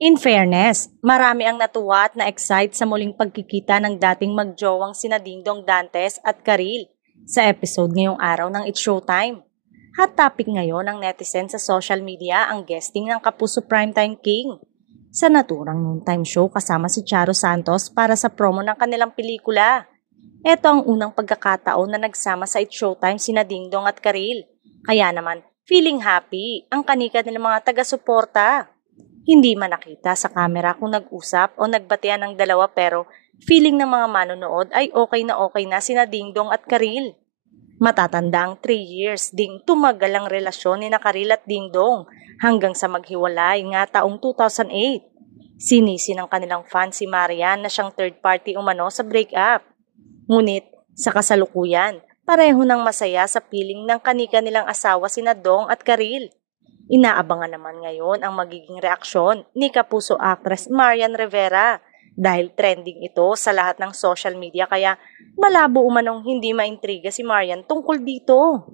In fairness, marami ang natuwa at na-excite sa muling pagkikita ng dating magjowang sina Dingdong Dantes at Karil sa episode ngayong araw ng It's Showtime. Hot topic ngayon ng netizen sa social media ang guesting ng Kapuso Primetime King sa naturang noontime show kasama si Charo Santos para sa promo ng kanilang pelikula. Ito ang unang pagkakataon na nagsama sa It's Showtime sina Dingdong at Karil. Kaya naman, feeling happy ang kanika nilang mga taga-suporta. Hindi man nakita sa camera kung nag-usap o nagbatian ng dalawa pero feeling ng mga manonood ay okay na sina Dingdong at Karil. Matatanda ang 3 years ding tumagal ang relasyon ni na Karil at Dingdong hanggang sa maghiwalay nga taong 2008. Sinisi ng kanilang fan si Marian na siyang third party umano sa breakup. Ngunit sa kasalukuyan, pareho nang masaya sa piling ng kanika nilang asawa sina Dong at Karil. Inaabangan naman ngayon ang magiging reaksyon ni Kapuso actress Marian Rivera dahil trending ito sa lahat ng social media kaya malabo umanong hindi maintriga si Marian tungkol dito.